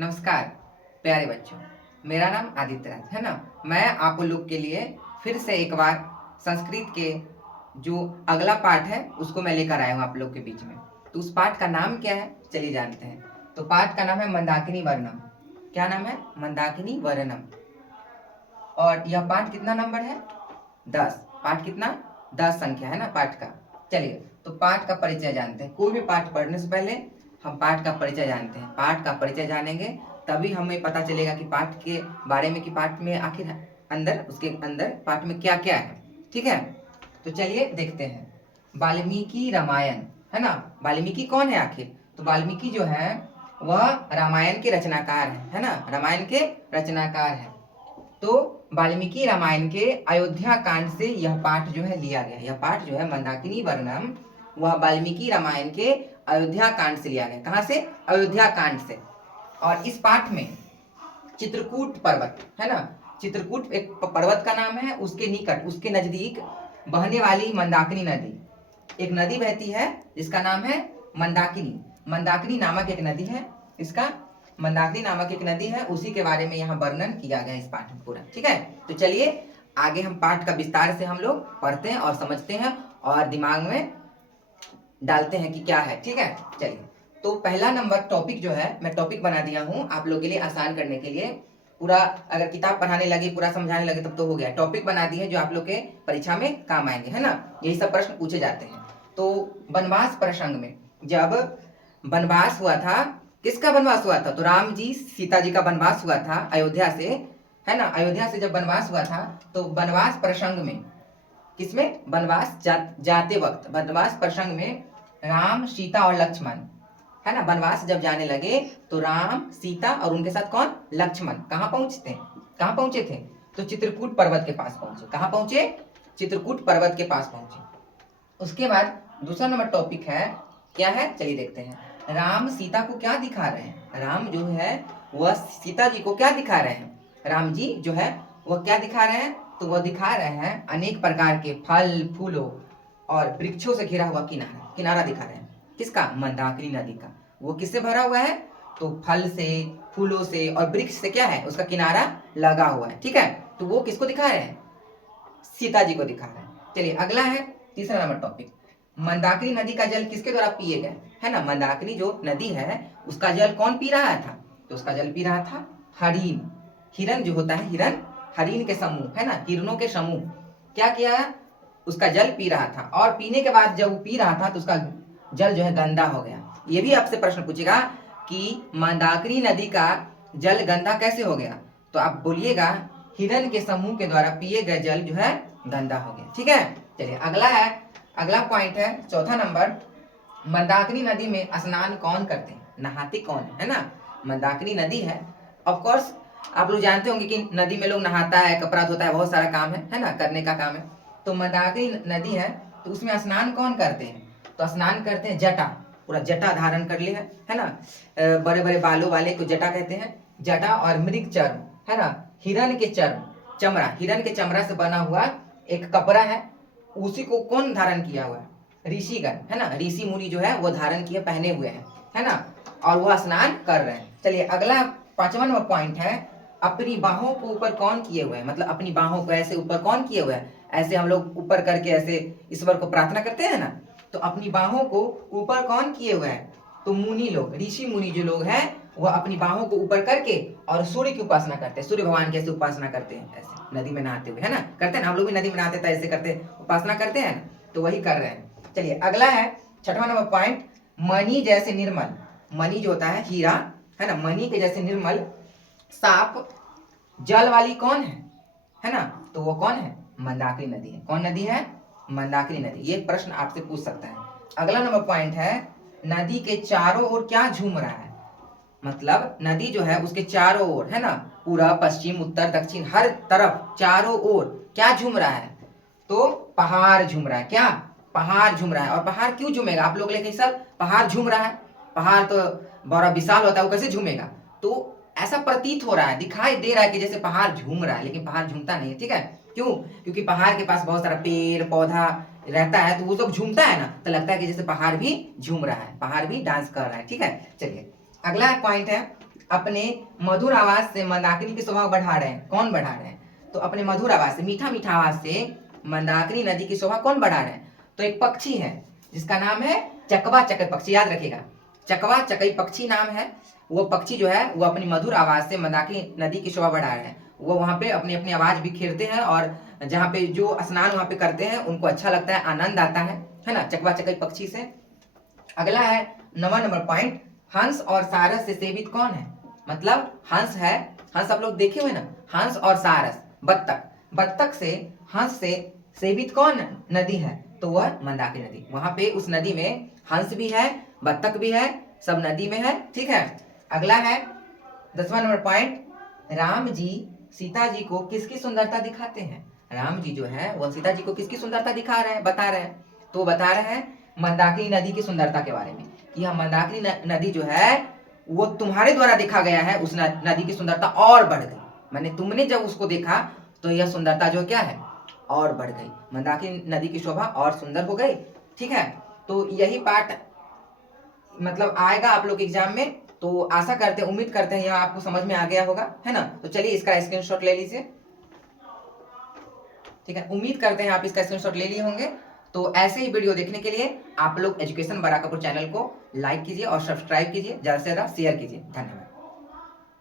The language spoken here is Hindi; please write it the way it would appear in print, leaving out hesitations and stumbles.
नमस्कार प्यारे बच्चों, मेरा नाम आदित्य राज है ना। मैं आप लोग के लिए फिर से एक बार संस्कृत के जो अगला पाठ है उसको मैं लेकर आया हूँ आप लोग के बीच में। तो उस पाठ का नाम क्या है चलिए जानते हैं। तो पाठ का नाम है मंदाकिनी वर्णम। क्या नाम है? मंदाकिनी वर्णम। और यह पाठ कितना नंबर है? 10। पाठ कितना? 10 संख्या है ना पाठ का। चलिए तो पाठ का परिचय जानते हैं। कोई भी पाठ पढ़ने से पहले हम पाठ का परिचय जानते हैं। पाठ का परिचय जानेंगे तभी हमें पता चलेगा कि पाठ के बारे में, कि पाठ में आखिर अंदर, उसके अंदर पाठ में क्या क्या है। ठीक है, तो चलिए देखते हैं। वाल्मीकि रामायण है ना। वाल्मीकि कौन है आखिर? तो वाल्मीकि जो है वह रामायण के रचनाकार है ना। रामायण के रचनाकार है। तो वाल्मीकि रामायण के अयोध्या कांड से यह पाठ जो है लिया गया। यह पाठ जो है मंदाकिनी वर्णम, वह वाल्मीकि रामायण के अयोध्या कांड से लिया गया। कहाँ से? अयोध्या कांड से। और इस पाठ में चित्रकूट पर्वत है ना, चित्रकूट एक पर्वत का नाम है, उसके निकट, उसके नजदीक बहने वाली मंदाकिनी नदी, एक नदी बहती है जिसका नाम है मंदाकिनी। मंदाकिनी नामक एक नदी है, इसका मंदाकिनी नामक एक नदी है, उसी के बारे में यहाँ वर्णन किया गया इस पाठ में पूरा। ठीक है, तो चलिए आगे हम पाठ का विस्तार से हम लोग पढ़ते हैं और समझते हैं और दिमाग में डालते हैं कि क्या है। ठीक है, चलिए तो पहला नंबर टॉपिक जो है मैं टॉपिक बना दिया हूँ आप लोगों के लिए आसान करने के लिए। पूरा अगर किताब पढ़ाने लगे, पूरा समझाने लगे तब तो हो गया। टॉपिक बना दिए जो आप लोग के परीक्षा में काम आएंगे है ना। यही सब प्रश्न पूछे जाते हैं। तो वनवास प्रसंग में, जब वनवास हुआ था, किसका वनवास हुआ था? तो राम जी सीता जी का वनवास हुआ था अयोध्या से है ना। अयोध्या से जब वनवास हुआ था तो वनवास प्रसंग में, किसमें? वनवास जाते वक्त, वनवास प्रसंग में राम, सीता और लक्ष्मण है ना, वनवास जब जाने लगे तो राम, सीता और उनके साथ कौन? लक्ष्मण कहाँ पहुंचते? कहाँ पहुंचे थे? तो चित्रकूट पर्वत के पास पहुंचे। कहाँ पहुंचे? चित्रकूट पर्वत के पास पहुंचे। उसके बाद दूसरा नंबर टॉपिक है, क्या है चलिए देखते हैं। राम सीता को क्या दिखा रहे हैं? राम जो है वह सीता जी को क्या दिखा रहे हैं? राम जी जो है वह क्या दिखा रहे हैं? तो वह दिखा रहे हैं अनेक प्रकार के फल फूलों और वृक्षों से घिरा हुआ किनारा, किनारा दिखा रहे हैं। किसका? मंदाकिनी नदी का। वो किससे भरा हुआ है? तो फल से, फूलों से और वृक्ष से क्या है? उसका किनारा लगा हुआ है। ठीक है, तो वो किसको दिखा रहे हैं? सीता जी को दिखा रहे हैं। चलिए अगला है तीसरा नंबर टॉपिक। मंदाकिनी नदी का जल किसके द्वारा पिए गए है ना। मंदाकिनी जो नदी है उसका जल कौन पी रहा था? तो उसका जल पी रहा था हरिण। हिरण जो होता है, हिरण, हरिण के समूह है ना, हिरणों के समूह क्या किया? उसका जल पी रहा था। और पीने के बाद जब वो पी रहा था तो उसका जल जो है गंदा हो गया। ये भी आपसे प्रश्न पूछेगा कि मंदाकिनी नदी का जल गंदा कैसे हो गया? तो आप बोलिएगा हिरण के समूह के द्वारा पिए गए जल जो है गंदा हो गया। ठीक है, चलिए अगला है, अगला पॉइंट है चौथा नंबर। मंदाकिनी नदी में स्नान कौन करते हैं? नहाते कौन है ना। मंदाकिनी नदी है, ऑफ कोर्स आप लोग जानते होंगे कि नदी में लोग नहाता है, कपड़ा धोता है, बहुत सारा काम है ना, करने का काम है। तो मंदाकिनी नदी है तो उसमें स्नान कौन करते हैं? तो स्नान करते हैं जटा, पूरा जटा धारण कर लिए है ना। बड़े बड़े बालों वाले को जटा कहते हैं। जटा और मृग चर्म है ना, हिरण के चर्म, चमड़ा, हिरण के चमड़ा से बना हुआ एक कपड़ा है, उसी को कौन धारण किया हुआ है? ऋषिगण है ना, ऋषि मुनि जो है वो धारण किए, पहने हुए हैं है ना, और वो स्नान कर रहे हैं। चलिए अगला पांचवा नंबर पॉइंट है, अपनी बाहों को ऊपर कौन किए हुए हैं? मतलब अपनी बाहों को ऐसे ऊपर कौन किए हुए हैं? ऐसे हम लोग ऊपर करके ऐसे ईश्वर को प्रार्थना करते हैं ना, तो अपनी बाहों को ऊपर कौन किए हुए हैं? तो मुनि लोग, ऋषि मुनि जो लोग हैं वह अपनी बाहों को ऊपर करके और सूर्य की उपासना करते हैं। सूर्य भगवान की ऐसे उपासना करते हैं, ऐसे नदी में नहाते हुए है ना, करते हैं ना, हम लोग भी नदी में नहाते थे ऐसे करते, उपासना करते हैं, तो वही कर रहे हैं। चलिए अगला है छठवां नंबर पॉइंट, मणि जैसे निर्मल। मणि जो होता है हीरा है ना, मणि के जैसे निर्मल साफ जल वाली कौन है ना, तो वो कौन है? मंदाकिनी नदी है। कौन नदी है? मंदाकिनी नदी। ये प्रश्न आपसे पूछ सकता है। अगला नंबर पॉइंट है, नदी के चारों ओर क्या झूम रहा है? मतलब नदी जो है उसके चारों ओर है ना, पूरा पश्चिम उत्तर दक्षिण हर तरफ चारों ओर क्या झूम रहा है? तो पहाड़ झूम रहा है। क्या? पहाड़ झूम रहा है। और पहाड़ क्यों झूमेगा? आप लोग लेके सर पहाड़ झूम रहा है, पहाड़ तो बड़ा विशाल होता है, वो कैसे झूमेगा? तो ऐसा प्रतीत हो रहा है, दिखाई दे रहा है कि जैसे पहाड़ झूम रहा है, लेकिन पहाड़ झूमता नहीं है। ठीक है, क्यों? क्योंकि पहाड़ के पास बहुत सारा पेड़ पौधा रहता है, तो वो सब झूमता है ना, तो लगता है कि जैसे पहाड़ भी झूम रहा है, पहाड़ भी डांस कर रहा है। ठीक है, चलिए अगला पॉइंट है, अपने मधुर आवाज से मंदाकिनी की शोभा बढ़ा रहे हैं। कौन बढ़ा रहे हैं? तो अपने मधुर आवाज से, मीठा मीठा आवाज से मंदाकिनी नदी की शोभा कौन बढ़ा रहे हैं? तो एक पक्षी है जिसका नाम है चकवा चकई पक्षी, याद रखिएगा, चकवा चकई पक्षी नाम है। वो पक्षी जो है वो अपनी मधुर आवाज से मंदाकिनी नदी की शोभा बढ़ा रहे हैं। वो वहाँ पे अपनी अपनी आवाज बिखेरते हैं और जहाँ पे जो स्नान वहाँ पे करते हैं उनको अच्छा लगता है, आनंद आता है ना, चकवा चकई पक्षी से। अगला है 9वां नंबर पॉइंट, हंस और सारस से सेवित कौन है? मतलब हंस है, हंस आप लोग देखे हुए ना, हंस और सारस, बत्तख, बत्तख से, हंस से सेवित कौन नदी है? तो वह मंदाकिनी नदी। वहां पे उस नदी में हंस भी है, बत्तख भी है, सब नदी में है। ठीक है। अगला है 10वां नंबर पॉइंट, राम जी सीता जी को किसकी सुंदरता दिखाते हैं? राम जी जो है वह सीता जी को किसकी सुंदरता दिखा रहे हैं, बता रहे हैं? तो बता रहे हैं मंदाकिनी नदी की सुंदरता के बारे में कि यह मंदाकिनी नदी जो है वो तुम्हारे द्वारा देखा गया है, उस नदी की सुंदरता और बढ़ गई। मैंने तुमने जब उसको देखा तो यह सुंदरता जो क्या है, और बढ़ गई, मंदाकिनी नदी की शोभा और सुंदर हो गई। ठीक है। तो यही पाठ मतलब आएगा आप लोग एग्जाम में, तो आशा करते हैं, उम्मीद करते हैं यह आपको समझ में आ गया होगा, है ना। तो चलिए इसका स्क्रीनशॉट ले लीजिए। ठीक है, उम्मीद करते हैं आप इसका स्क्रीनशॉट ले लिए होंगे। तो ऐसे ही वीडियो देखने के लिए आप लोग एजुकेशन बराकपुर चैनल को लाइक कीजिए और सब्सक्राइब कीजिए, ज़्यादा से ज़्यादा शेयर कीजिए। धन्यवाद।